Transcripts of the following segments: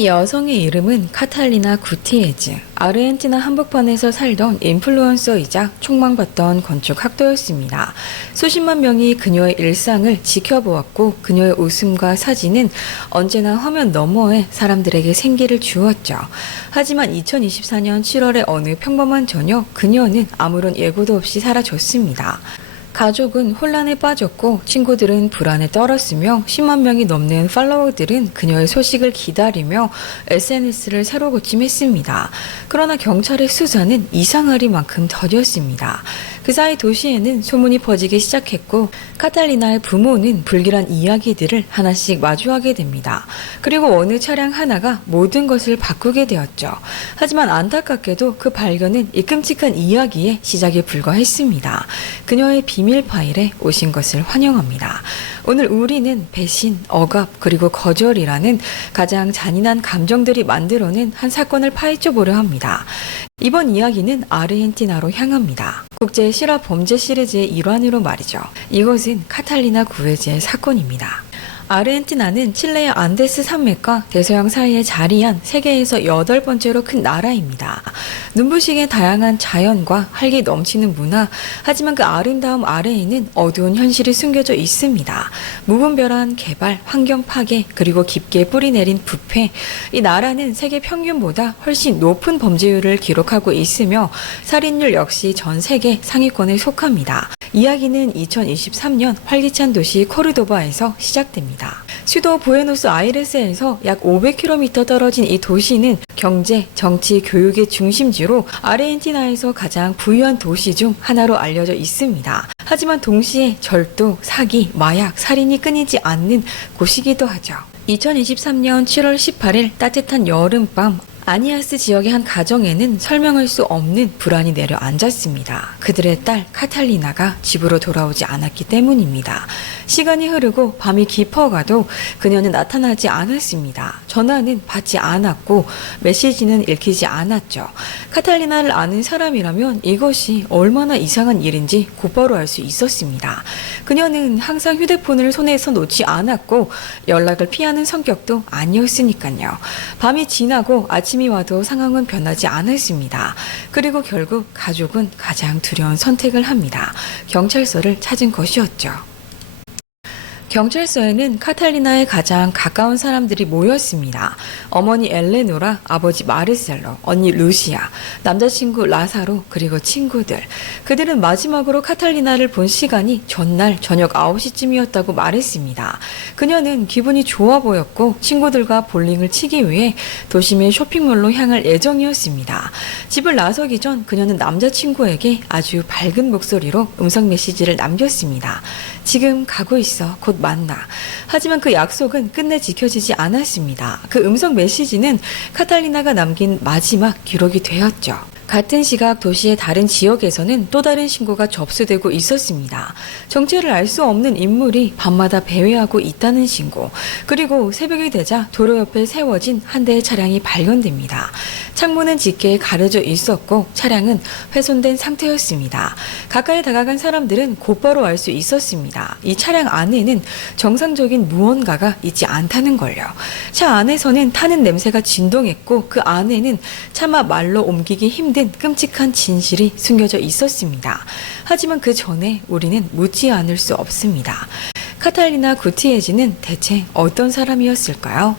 이 여성의 이름은 카탈리나 구티에즈. 아르헨티나 한복판에서 살던 인플루언서이자 촉망받던 건축학도였습니다. 수십만 명이 그녀의 일상을 지켜보았고 그녀의 웃음과 사진은 언제나 화면 너머에 사람들에게 생기를 주었죠. 하지만 2024년 7월의 어느 평범한 저녁 그녀는 아무런 예고도 없이 사라졌습니다. 가족은 혼란에 빠졌고 친구들은 불안에 떨었으며 10만 명이 넘는 팔로워들은 그녀의 소식을 기다리며 SNS를 새로 고침했습니다. 그러나 경찰의 수사는 이상하리만큼 더뎠습니다. 그 사이 도시에는 소문이 퍼지기 시작했고 카탈리나의 부모는 불길한 이야기들을 하나씩 마주하게 됩니다. 그리고 어느 차량 하나가 모든 것을 바꾸게 되었죠. 하지만 안타깝게도 그 발견은 이 끔찍한 이야기의 시작에 불과했습니다. 그녀의 비밀 파일에 오신 것을 환영합니다. 오늘 우리는 배신, 억압, 그리고 거절이라는 가장 잔인한 감정들이 만들어낸 한 사건을 파헤쳐 보려 합니다. 이번 이야기는 아르헨티나로 향합니다. 국제 실화 범죄 시리즈의 일환으로 말이죠. 이것은 카탈리나 구에즈의 사건입니다. 아르헨티나는 칠레의 안데스 산맥과 대서양 사이에 자리한 세계에서 8번째로 큰 나라입니다. 눈부시게 다양한 자연과 활기 넘치는 문화, 하지만 그 아름다움 아래에는 어두운 현실이 숨겨져 있습니다. 무분별한 개발, 환경 파괴, 그리고 깊게 뿌리내린 부패. 이 나라는 세계 평균보다 훨씬 높은 범죄율을 기록하고 있으며 살인율 역시 전 세계 상위권에 속합니다. 이야기는 2023년 활기찬 도시 코르도바에서 시작됩니다. 수도 부에노스아이레스에서 약 500km 떨어진 이 도시는 경제, 정치, 교육의 중심지로 아르헨티나에서 가장 부유한 도시 중 하나로 알려져 있습니다. 하지만 동시에 절도, 사기, 마약, 살인이 끊이지 않는 곳이기도 하죠. 2023년 7월 18일 따뜻한 여름밤 아니아스 지역의 한 가정에는 설명할 수 없는 불안이 내려앉았습니다. 그들의 딸 카탈리나가 집으로 돌아오지 않았기 때문입니다. 시간이 흐르고 밤이 깊어가도 그녀는 나타나지 않았습니다. 전화는 받지 않았고 메시지는 읽히지 않았죠. 카탈리나를 아는 사람이라면 이것이 얼마나 이상한 일인지 곧바로 알 수 있었습니다. 그녀는 항상 휴대폰을 손에서 놓지 않았고 연락을 피하는 성격도 아니었으니까요. 밤이 지나고 아침이 와도 상황은 변하지 않았습니다. 그리고 결국 가족은 가장 두려운 선택을 합니다. 경찰서를 찾은 것이었죠. 경찰서에는 카탈리나의 가장 가까운 사람들이 모였습니다. 어머니 엘레노라, 아버지 마르셀로, 언니 루시아, 남자친구 라사로, 그리고 친구들. 그들은 마지막으로 카탈리나를 본 시간이 전날 저녁 9시쯤이었다고 말했습니다. 그녀는 기분이 좋아 보였고 친구들과 볼링을 치기 위해 도심의 쇼핑몰로 향할 예정이었습니다. 집을 나서기 전 그녀는 남자친구에게 아주 밝은 목소리로 음성 메시지를 남겼습니다. 지금 가고 있어. 곧 만나. 하지만 그 약속은 끝내 지켜지지 않았습니다. 그 음성 메시지는 카탈리나가 남긴 마지막 기록이 되었죠. 같은 시각 도시의 다른 지역에서는 또 다른 신고가 접수되고 있었습니다. 정체를 알 수 없는 인물이 밤마다 배회하고 있다는 신고, 그리고 새벽이 되자 도로 옆에 세워진 한 대의 차량이 발견됩니다. 창문은 짙게 가려져 있었고 차량은 훼손된 상태였습니다. 가까이 다가간 사람들은 곧바로 알 수 있었습니다. 이 차량 안에는 정상적인 무언가가 있지 않다는 걸요. 차 안에서는 타는 냄새가 진동했고 그 안에는 차마 말로 옮기기 힘든 끔찍한 진실이 숨겨져 있었습니다. 하지만 그 전에 우리는 묻지 않을 수 없습니다. 카탈리나 구티에즈는 대체 어떤 사람이었을까요?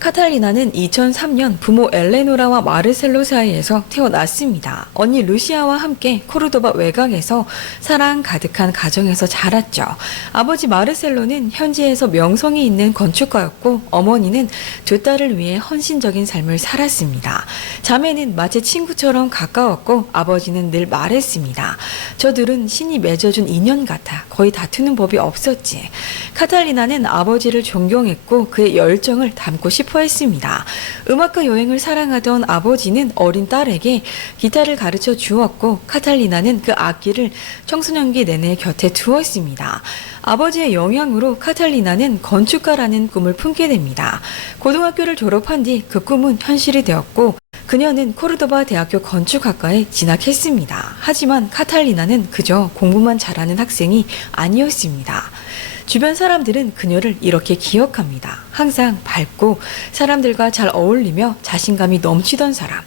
카탈리나는 2003년 부모 엘레노라와 마르셀로 사이에서 태어났습니다. 언니 루시아와 함께 코르도바 외곽에서 사랑 가득한 가정에서 자랐죠. 아버지 마르셀로는 현지에서 명성이 있는 건축가였고 어머니는 두 딸을 위해 헌신적인 삶을 살았습니다. 자매는 마치 친구처럼 가까웠고 아버지는 늘 말했습니다. 저들은 신이 맺어준 인연 같아. 거의 다투는 법이 없었지. 카탈리나는 아버지를 존경했고 그의 열정을 담고 싶어 했습니다. 음악과 여행을 사랑하던 아버지는 어린 딸에게 기타를 가르쳐 주었고 카탈리나는 그 악기를 청소년기 내내 곁에 두었습니다. 아버지의 영향으로 카탈리나는 건축가라는 꿈을 품게 됩니다. 고등학교를 졸업한 뒤 그 꿈은 현실이 되었고 그녀는 코르도바 대학교 건축학과에 진학했습니다. 하지만 카탈리나는 그저 공부만 잘하는 학생이 아니었습니다. 주변 사람들은 그녀를 이렇게 기억합니다. 항상 밝고 사람들과 잘 어울리며 자신감이 넘치던 사람.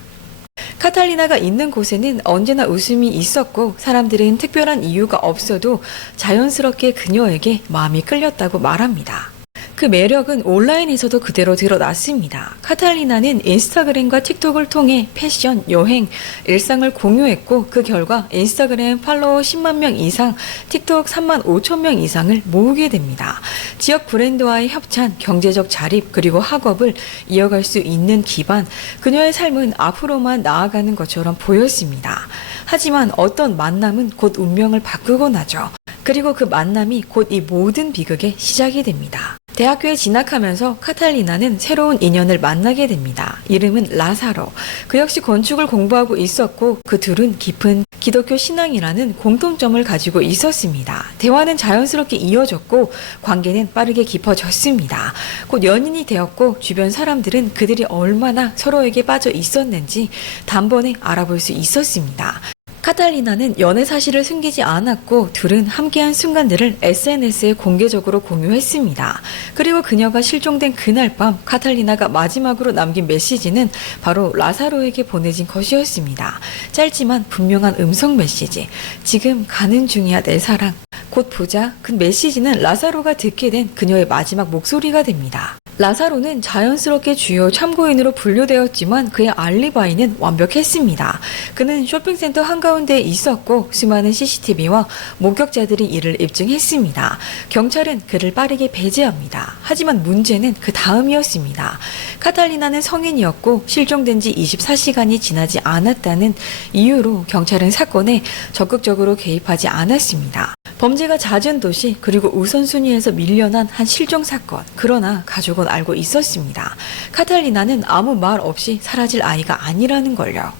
카탈리나가 있는 곳에는 언제나 웃음이 있었고 사람들은 특별한 이유가 없어도 자연스럽게 그녀에게 마음이 끌렸다고 말합니다. 그 매력은 온라인에서도 그대로 드러났습니다. 카탈리나는 인스타그램과 틱톡을 통해 패션, 여행, 일상을 공유했고 그 결과 인스타그램 팔로워 10만 명 이상, 틱톡 3만 5천 명 이상을 모으게 됩니다. 지역 브랜드와의 협찬, 경제적 자립, 그리고 학업을 이어갈 수 있는 기반, 그녀의 삶은 앞으로만 나아가는 것처럼 보였습니다. 하지만 어떤 만남은 곧 운명을 바꾸고 나죠. 그리고 그 만남이 곧 이 모든 비극의 시작이 됩니다. 대학교에 진학하면서 카탈리나는 새로운 인연을 만나게 됩니다. 이름은 라사로. 그 역시 건축을 공부하고 있었고 그 둘은 깊은 기독교 신앙이라는 공통점을 가지고 있었습니다. 대화는 자연스럽게 이어졌고 관계는 빠르게 깊어졌습니다. 곧 연인이 되었고 주변 사람들은 그들이 얼마나 서로에게 빠져 있었는지 단번에 알아볼 수 있었습니다. 카탈리나는 연애 사실을 숨기지 않았고 둘은 함께한 순간들을 SNS에 공개적으로 공유했습니다. 그리고 그녀가 실종된 그날 밤 카탈리나가 마지막으로 남긴 메시지는 바로 라사로에게 보내진 것이었습니다. 짧지만 분명한 음성 메시지. 지금 가는 중이야 내 사랑. 곧 보자. 그 메시지는 라사로가 듣게 된 그녀의 마지막 목소리가 됩니다. 라사로는 자연스럽게 주요 참고인으로 분류되었지만 그의 알리바이는 완벽했습니다. 그는 쇼핑센터 한가운데에 있었고 수많은 CCTV와 목격자들이 이를 입증했습니다. 경찰은 그를 빠르게 배제합니다. 하지만 문제는 그 다음이었습니다. 카탈리나는 성인이었고 실종된 지 24시간이 지나지 않았다는 이유로 경찰은 사건에 적극적으로 개입하지 않았습니다. 범죄가 잦은 도시 그리고 우선순위에서 밀려난 한 실종 사건. 그러나 가족은 알고 있었습니다. 카탈리나는 아무 말 없이 사라질 아이가 아니라는 걸요.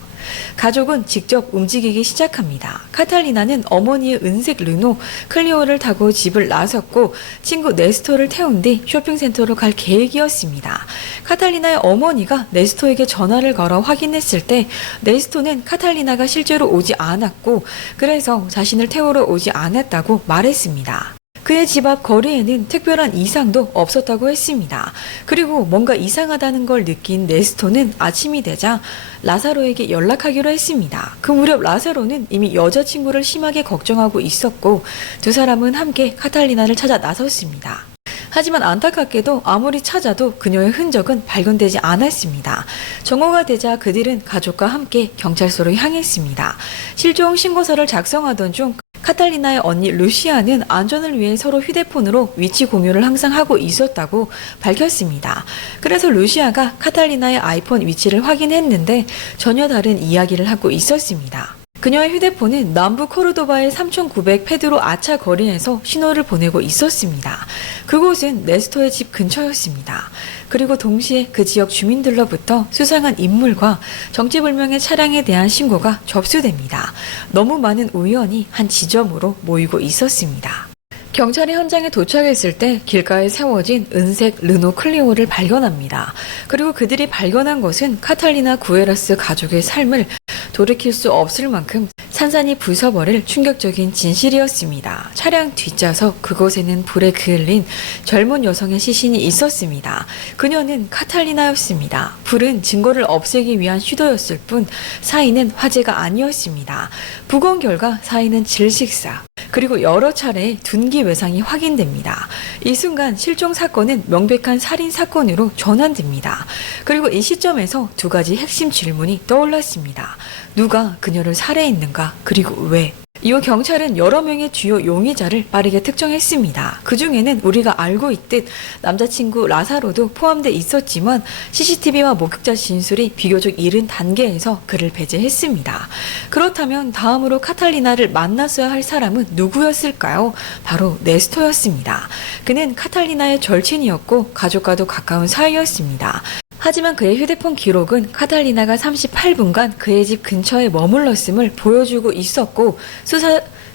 가족은 직접 움직이기 시작합니다. 카탈리나는 어머니의 은색 르노 클리오를 타고 집을 나섰고 친구 네스토를 태운 뒤 쇼핑센터로 갈 계획이었습니다. 카탈리나의 어머니가 네스토에게 전화를 걸어 확인했을 때 네스토는 카탈리나가 실제로 오지 않았고 그래서 자신을 태우러 오지 않았다고 말했습니다. 그의 집 앞 거리에는 특별한 이상도 없었다고 했습니다. 그리고 뭔가 이상하다는 걸 느낀 네스토는 아침이 되자 라사로에게 연락하기로 했습니다. 그 무렵 라사로는 이미 여자친구를 심하게 걱정하고 있었고 두 사람은 함께 카탈리나를 찾아 나섰습니다. 하지만 안타깝게도 아무리 찾아도 그녀의 흔적은 발견되지 않았습니다. 정오가 되자 그들은 가족과 함께 경찰서로 향했습니다. 실종 신고서를 작성하던 중 카탈리나의 언니 루시아는 안전을 위해 서로 휴대폰으로 위치 공유를 항상 하고 있었다고 밝혔습니다. 그래서 루시아가 카탈리나의 아이폰 위치를 확인했는데 전혀 다른 이야기를 하고 있었습니다. 그녀의 휴대폰은 남부 코르도바의 3900 페드로 아차 거리에서 신호를 보내고 있었습니다. 그곳은 네스토의 집 근처였습니다. 그리고 동시에 그 지역 주민들로부터 수상한 인물과 정체불명의 차량에 대한 신고가 접수됩니다. 너무 많은 우연이 한 지점으로 모이고 있었습니다. 경찰이 현장에 도착했을 때 길가에 세워진 은색 르노 클리오를 발견합니다. 그리고 그들이 발견한 것은 카탈리나 구에라스 가족의 삶을 돌이킬 수 없을 만큼 산산이 부숴버릴 충격적인 진실이었습니다. 차량 뒷좌석 그곳에는 불에 그을린 젊은 여성의 시신이 있었습니다. 그녀는 카탈리나였습니다. 불은 증거를 없애기 위한 시도였을 뿐 사인은 화재가 아니었습니다. 부검 결과 사인은 질식사 그리고 여러 차례의 둔기 외상이 확인됩니다. 이 순간 실종 사건은 명백한 살인 사건으로 전환됩니다. 그리고 이 시점에서 두 가지 핵심 질문이 떠올랐습니다. 누가 그녀를 살해했는가? 그리고 왜? 이후 경찰은 여러 명의 주요 용의자를 빠르게 특정했습니다. 그 중에는 우리가 알고 있듯 남자친구 라사로도 포함돼 있었지만 CCTV와 목격자 진술이 비교적 이른 단계에서 그를 배제했습니다. 그렇다면 다음으로 카탈리나를 만났어야 할 사람은 누구였을까요? 바로 네스토였습니다. 그는 카탈리나의 절친이었고 가족과도 가까운 사이였습니다. 하지만 그의 휴대폰 기록은 카탈리나가 38분간 그의 집 근처에 머물렀음을 보여주고 있었고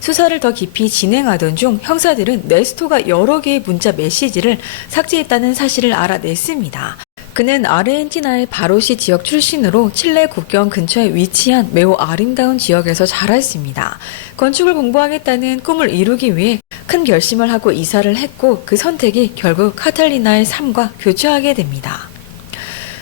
수사를 더 깊이 진행하던 중 형사들은 네스토가 여러 개의 문자 메시지를 삭제했다는 사실을 알아냈습니다. 그는 아르헨티나의 바로시 지역 출신으로 칠레 국경 근처에 위치한 매우 아름다운 지역에서 자랐습니다. 건축을 공부하겠다는 꿈을 이루기 위해 큰 결심을 하고 이사를 했고 그 선택이 결국 카탈리나의 삶과 교차하게 됩니다.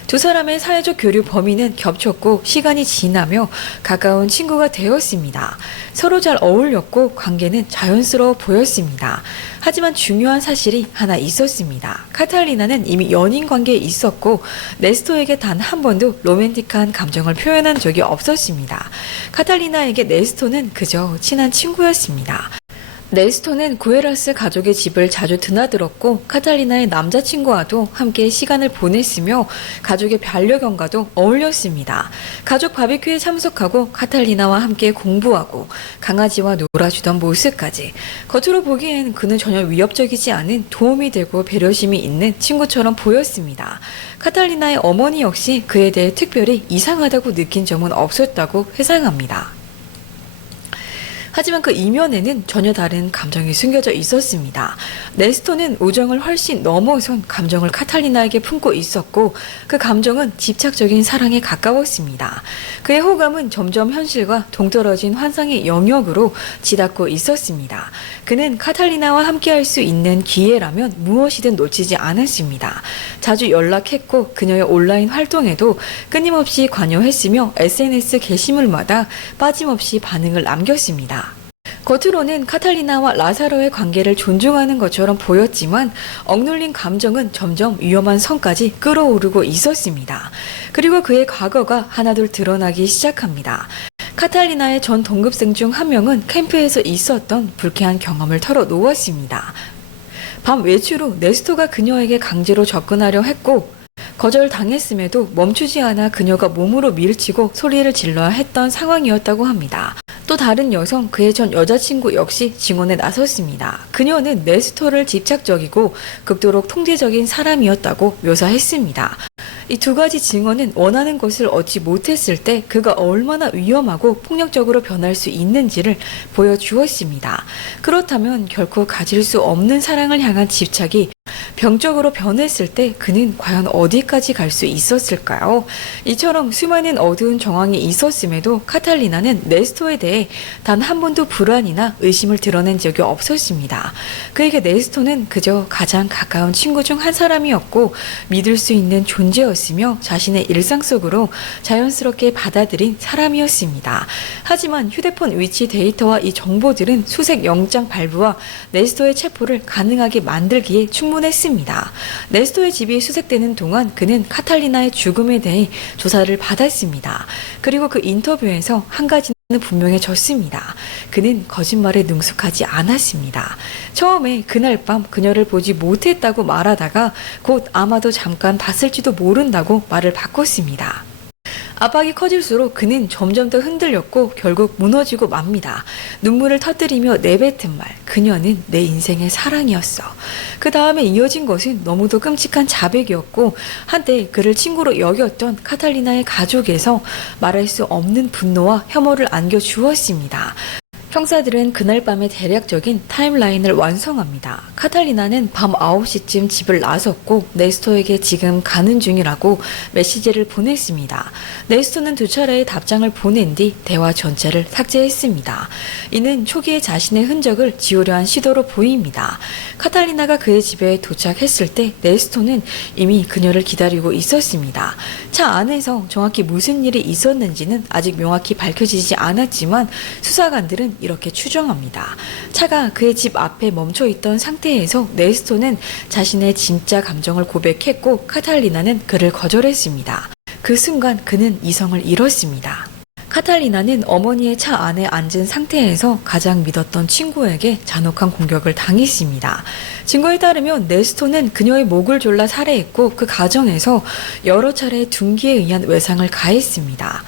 두 사람의 사회적 교류 범위는 겹쳤고 시간이 지나며 가까운 친구가 되었습니다. 서로 잘 어울렸고 관계는 자연스러워 보였습니다. 하지만 중요한 사실이 하나 있었습니다. 카탈리나는 이미 연인 관계에 있었고 네스토에게 단 한 번도 로맨틱한 감정을 표현한 적이 없었습니다. 카탈리나에게 네스토는 그저 친한 친구였습니다. 네스토는 구에라스 가족의 집을 자주 드나들었고 카탈리나의 남자친구와도 함께 시간을 보냈으며 가족의 반려견과도 어울렸습니다. 가족 바비큐에 참석하고 카탈리나와 함께 공부하고 강아지와 놀아주던 모습까지 겉으로 보기엔 그는 전혀 위협적이지 않은 도움이 되고 배려심이 있는 친구처럼 보였습니다. 카탈리나의 어머니 역시 그에 대해 특별히 이상하다고 느낀 점은 없었다고 회상합니다. 하지만 그 이면에는 전혀 다른 감정이 숨겨져 있었습니다. 네스토는 우정을 훨씬 넘어선 감정을 카탈리나에게 품고 있었고 그 감정은 집착적인 사랑에 가까웠습니다. 그의 호감은 점점 현실과 동떨어진 환상의 영역으로 치닫고 있었습니다. 그는 카탈리나와 함께할 수 있는 기회라면 무엇이든 놓치지 않았습니다. 자주 연락했고 그녀의 온라인 활동에도 끊임없이 관여했으며 SNS 게시물마다 빠짐없이 반응을 남겼습니다. 겉으로는 카탈리나와 라사로의 관계를 존중하는 것처럼 보였지만 억눌린 감정은 점점 위험한 선까지 끌어오르고 있었습니다. 그리고 그의 과거가 하나둘 드러나기 시작합니다. 카탈리나의 전 동급생 중 한 명은 캠프에서 있었던 불쾌한 경험을 털어놓았습니다. 밤 외출 후 네스토가 그녀에게 강제로 접근하려 했고 거절당했음에도 멈추지 않아 그녀가 몸으로 밀치고 소리를 질러야 했던 상황이었다고 합니다. 또 다른 여성, 그의 전 여자친구 역시 증언에 나섰습니다. 그녀는 네스토를 집착적이고 극도로 통제적인 사람이었다고 묘사했습니다. 이 두 가지 증언은 원하는 것을 얻지 못했을 때 그가 얼마나 위험하고 폭력적으로 변할 수 있는지를 보여주었습니다. 그렇다면 결코 가질 수 없는 사랑을 향한 집착이 병적으로 변했을 때 그는 과연 어디까지 갈 수 있었을까요? 이처럼 수많은 어두운 정황이 있었음에도 카탈리나는 네스토에 대해 단 한 번도 불안이나 의심을 드러낸 적이 없었습니다. 그에게 네스토는 그저 가장 가까운 친구 중 한 사람이었고 믿을 수 있는 존재였으며 자신의 일상 속으로 자연스럽게 받아들인 사람이었습니다. 하지만 휴대폰 위치 데이터와 이 정보들은 수색 영장 발부와 네스토의 체포를 가능하게 만들기에 충분했습니다. 네스토의 집이 수색되는 동안 그는 카탈리나의 죽음에 대해 조사를 받았습니다. 그리고 그 인터뷰에서 한 가지는 분명해졌습니다. 그는 거짓말에 능숙하지 않았습니다. 처음에 그날 밤 그녀를 보지 못했다고 말하다가 곧 아마도 잠깐 봤을지도 모른다고 말을 바꿨습니다. 압박이 커질수록 그는 점점 더 흔들렸고 결국 무너지고 맙니다. 눈물을 터뜨리며 내뱉은 말, 그녀는 내 인생의 사랑이었어. 그 다음에 이어진 것은 너무도 끔찍한 자백이었고 한때 그를 친구로 여겼던 카탈리나의 가족에서 말할 수 없는 분노와 혐오를 안겨주었습니다. 형사들은 그날 밤의 대략적인 타임라인을 완성합니다. 카탈리나는 밤 9시쯤 집을 나섰고 네스토에게 지금 가는 중이라고 메시지를 보냈습니다. 네스토는 두 차례의 답장을 보낸 뒤 대화 전체를 삭제했습니다. 이는 초기에 자신의 흔적을 지우려 한 시도로 보입니다. 카탈리나가 그의 집에 도착했을 때 네스토는 이미 그녀를 기다리고 있었습니다. 차 안에서 정확히 무슨 일이 있었는지는 아직 명확히 밝혀지지 않았지만 수사관들은 이렇게 추정합니다. 차가 그의 집 앞에 멈춰 있던 상태에서 네스토는 자신의 진짜 감정을 고백했고 카탈리나는 그를 거절했습니다. 그 순간 그는 이성을 잃었습니다. 카탈리나는 어머니의 차 안에 앉은 상태에서 가장 믿었던 친구에게 잔혹한 공격을 당했습니다. 증거에 따르면 네스토는 그녀의 목을 졸라 살해했고 그 과정에서 여러 차례 둔기에 의한 외상을 가했습니다.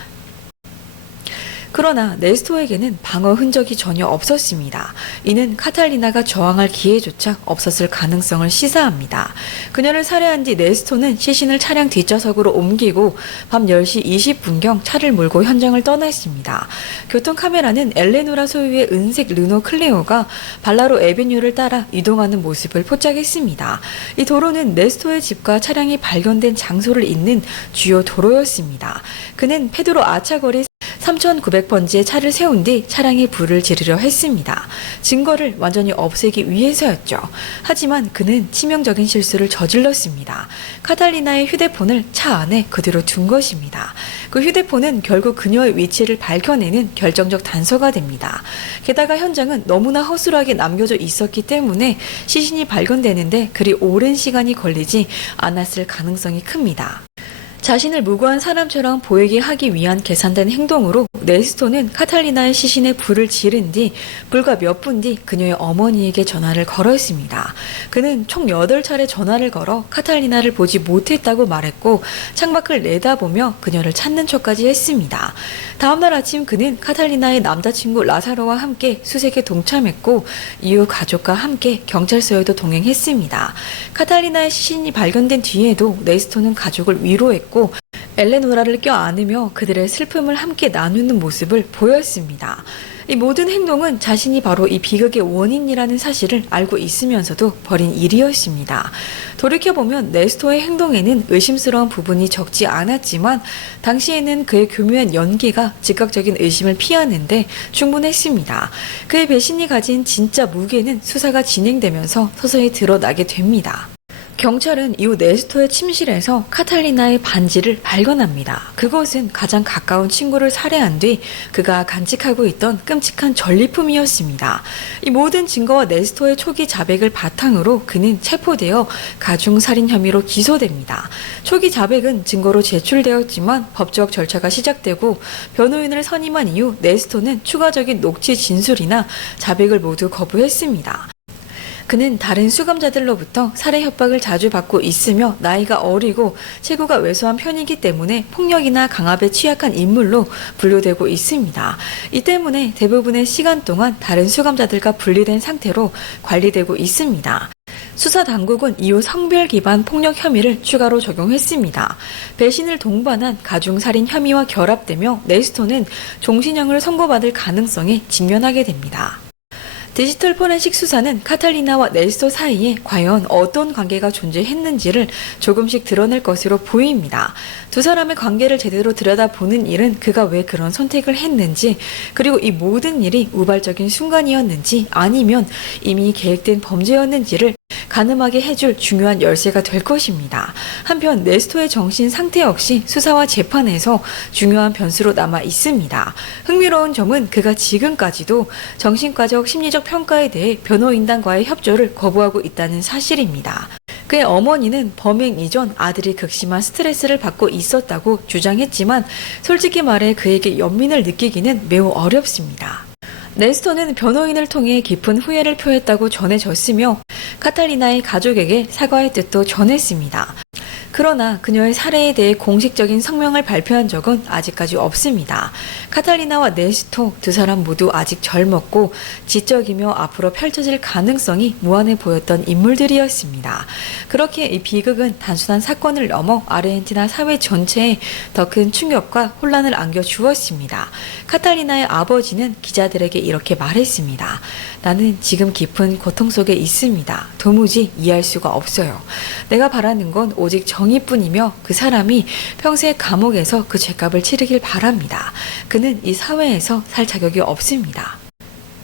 그러나 네스토에게는 방어 흔적이 전혀 없었습니다. 이는 카탈리나가 저항할 기회조차 없었을 가능성을 시사합니다. 그녀를 살해한 뒤 네스토는 시신을 차량 뒷좌석으로 옮기고 밤 10시 20분경 차를 몰고 현장을 떠났습니다. 교통카메라는 엘레노라 소유의 은색 르노 클레오가 발라로 에베뉴를 따라 이동하는 모습을 포착했습니다. 이 도로는 네스토의 집과 차량이 발견된 장소를 잇는 주요 도로였습니다. 그는 페드로 아차거리 3,900번지에 차를 세운 뒤 차량에 불을 지르려 했습니다. 증거를 완전히 없애기 위해서였죠. 하지만 그는 치명적인 실수를 저질렀습니다. 카탈리나의 휴대폰을 차 안에 그대로 둔 것입니다. 그 휴대폰은 결국 그녀의 위치를 밝혀내는 결정적 단서가 됩니다. 게다가 현장은 너무나 허술하게 남겨져 있었기 때문에 시신이 발견되는데 그리 오랜 시간이 걸리지 않았을 가능성이 큽니다. 자신을 무고한 사람처럼 보이게 하기 위한 계산된 행동으로 네스토는 카탈리나의 시신에 불을 지른 뒤 불과 몇 분 뒤 그녀의 어머니에게 전화를 걸었습니다. 그는 총 8차례 전화를 걸어 카탈리나를 보지 못했다고 말했고 창밖을 내다보며 그녀를 찾는 척까지 했습니다. 다음날 아침 그는 카탈리나의 남자친구 라사로와 함께 수색에 동참했고 이후 가족과 함께 경찰서에도 동행했습니다. 카탈리나의 시신이 발견된 뒤에도 네스토는 가족을 위로했고 엘레노라를 껴안으며 그들의 슬픔을 함께 나누는 모습을 보였습니다. 이 모든 행동은 자신이 바로 이 비극의 원인이라는 사실을 알고 있으면서도 벌인 일이었습니다. 돌이켜보면 네스토의 행동에는 의심스러운 부분이 적지 않았지만 당시에는 그의 교묘한 연기가 즉각적인 의심을 피하는데 충분했습니다. 그의 배신이 가진 진짜 무게는 수사가 진행되면서 서서히 드러나게 됩니다. 경찰은 이후 네스토의 침실에서 카탈리나의 반지를 발견합니다. 그것은 가장 가까운 친구를 살해한 뒤 그가 간직하고 있던 끔찍한 전리품이었습니다. 이 모든 증거와 네스토의 초기 자백을 바탕으로 그는 체포되어 가중살인 혐의로 기소됩니다. 초기 자백은 증거로 제출되었지만 법적 절차가 시작되고 변호인을 선임한 이후 네스토는 추가적인 녹취 진술이나 자백을 모두 거부했습니다. 그는 다른 수감자들로부터 살해 협박을 자주 받고 있으며 나이가 어리고 체구가 왜소한 편이기 때문에 폭력이나 강압에 취약한 인물로 분류되고 있습니다. 이 때문에 대부분의 시간 동안 다른 수감자들과 분리된 상태로 관리되고 있습니다. 수사 당국은 이후 성별 기반 폭력 혐의를 추가로 적용했습니다. 배신을 동반한 가중살인 혐의와 결합되며 네스토는 종신형을 선고받을 가능성에 직면하게 됩니다. 디지털 포렌식 수사는 카탈리나와 네스토 사이에 과연 어떤 관계가 존재했는지를 조금씩 드러낼 것으로 보입니다. 두 사람의 관계를 제대로 들여다보는 일은 그가 왜 그런 선택을 했는지, 그리고 이 모든 일이 우발적인 순간이었는지 아니면 이미 계획된 범죄였는지를 가늠하게 해줄 중요한 열쇠가 될 것입니다. 한편 네스토의 정신 상태 역시 수사와 재판에서 중요한 변수로 남아 있습니다. 흥미로운 점은 그가 지금까지도 정신과적 심리적 평가에 대해 변호인단과의 협조를 거부하고 있다는 사실입니다. 그의 어머니는 범행 이전 아들이 극심한 스트레스를 받고 있었다고 주장했지만 솔직히 말해 그에게 연민을 느끼기는 매우 어렵습니다. 네스토는 변호인을 통해 깊은 후회를 표했다고 전해졌으며 카탈리나의 가족에게 사과의 뜻도 전했습니다. 그러나 그녀의 살해에 대해 공식적인 성명을 발표한 적은 아직까지 없습니다. 카탈리나와 네스토 두 사람 모두 아직 젊었고 지적이며 앞으로 펼쳐질 가능성이 무한해 보였던 인물들이었습니다. 그렇게 이 비극은 단순한 사건을 넘어 아르헨티나 사회 전체에 더 큰 충격과 혼란을 안겨주었습니다. 카탈리나의 아버지는 기자들에게 이렇게 말했습니다. 나는 지금 깊은 고통 속에 있습니다. 도무지 이해할 수가 없어요. 내가 바라는 건 오직 정의뿐이며 그 사람이 평생 감옥에서 그 죗값을 치르길 바랍니다. 그는 이 사회에서 살 자격이 없습니다.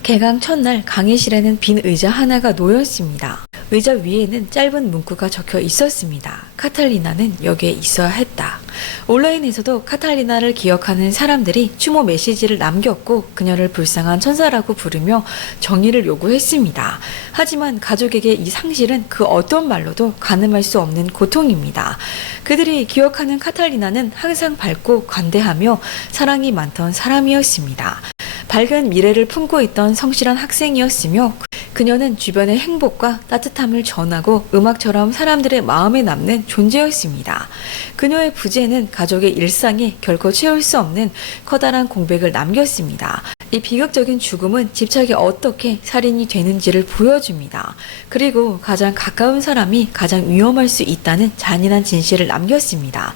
개강 첫날 강의실에는 빈 의자 하나가 놓였습니다. 의자 위에는 짧은 문구가 적혀 있었습니다. 카탈리나는 여기에 있어야 했다. 온라인에서도 카탈리나를 기억하는 사람들이 추모 메시지를 남겼고 그녀를 불쌍한 천사라고 부르며 정의를 요구했습니다. 하지만 가족에게 이 상실은 그 어떤 말로도 가늠할 수 없는 고통입니다. 그들이 기억하는 카탈리나는 항상 밝고 관대하며 사랑이 많던 사람이었습니다. 밝은 미래를 품고 있던 성실한 학생이었으며 그녀는 주변의 행복과 따뜻함을 전하고 음악처럼 사람들의 마음에 남는 존재였습니다. 그녀의 부재는 가족의 일상에 결코 채울 수 없는 커다란 공백을 남겼습니다. 이 비극적인 죽음은 집착이 어떻게 살인이 되는지를 보여줍니다. 그리고 가장 가까운 사람이 가장 위험할 수 있다는 잔인한 진실을 남겼습니다.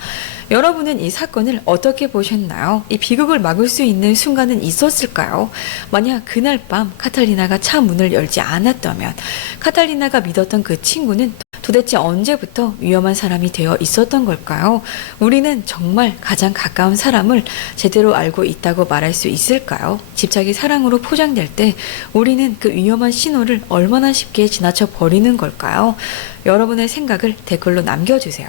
여러분은 이 사건을 어떻게 보셨나요? 이 비극을 막을 수 있는 순간은 있었을까요? 만약 그날 밤 카탈리나가 차 문을 열지 않았다면 카탈리나가 믿었던 그 친구는 도대체 언제부터 위험한 사람이 되어 있었던 걸까요? 우리는 정말 가장 가까운 사람을 제대로 알고 있다고 말할 수 있을까요? 집착이 사랑으로 포장될 때 우리는 그 위험한 신호를 얼마나 쉽게 지나쳐 버리는 걸까요? 여러분의 생각을 댓글로 남겨주세요.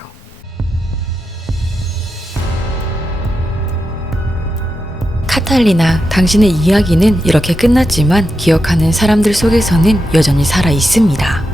카탈리나, 당신의 이야기는 이렇게 끝났지만 기억하는 사람들 속에서는 여전히 살아 있습니다.